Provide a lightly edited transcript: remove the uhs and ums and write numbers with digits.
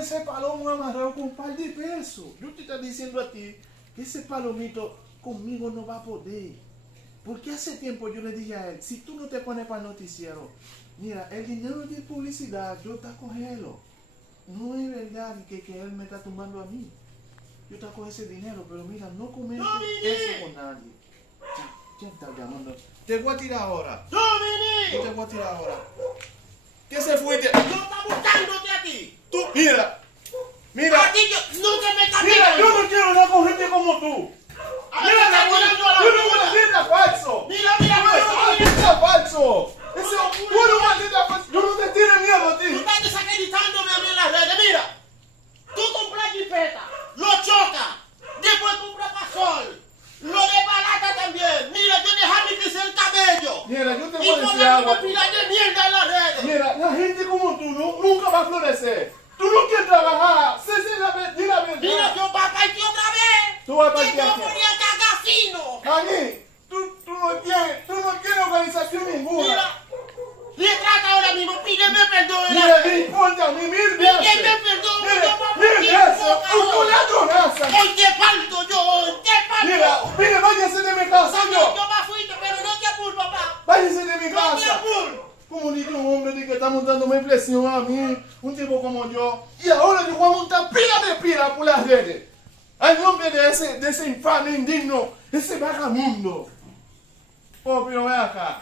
ese palomo amarrado con un par de pesos. Yo te estoy diciendo a ti que ese palomito conmigo no va a poder. Porque hace tiempo yo le dije a él, si tú no te pones para el noticiero, mira, el dinero de publicidad yo te cogelo. No es verdad que él me está tumbando a mí. Yo te cojo ese dinero, pero mira, no comente eso con nadie. Ya está llamando. Te voy a tirar ahora. ¡Dominic! Yo te voy a tirar ahora. ¿Qué se fuiste? ¡Yo está buscándote a ti! Tú, mira. Mira. A ti yo no te metas. Mira, yo no quiero hablar con gente como tú. Mira, falso. Mira, mira, Mira, falso. Ese puro maldita falso. Yo no te tiene miedo a tú ti. estás desacreditándome a mí en las redes. Mira, tú compras jipeta, lo chocas, después compras pasol, lo de balata también. Mira, yo dejé mi crecer el cabello. Mira, yo te Y voy a tú decir hablas algo. como pila de mierda en las redes. Mira, la gente como tú nunca va a florecer. Tú no quieres trabajar. Di la verdad. Mira, yo voy a partir otra vez. Tú vas a Que partir yo aquí. voy a cagar fino. Ani, tú no tienes organización ninguna. Mira, le trata ahora mismo, pídeme perdón. en Mira, las me redes. importa a mí mil Pídeme veces. perdón. Mira, yo voy a mil partir veces. boca Un hoy. ladronazo. Hoy te parto yo, hoy te parto. Mira, váyase de mi casa yo. Yo me fui, pero no te apures, papá. Váyase de mi No te casa. apures. Como dice un hombre de que está montándome presión a mí, un tipo como yo, y ahora yo voy a montar pila por las redes. Al nombre de ese infame indigno, ese vagamundo. Oh, pero ven acá.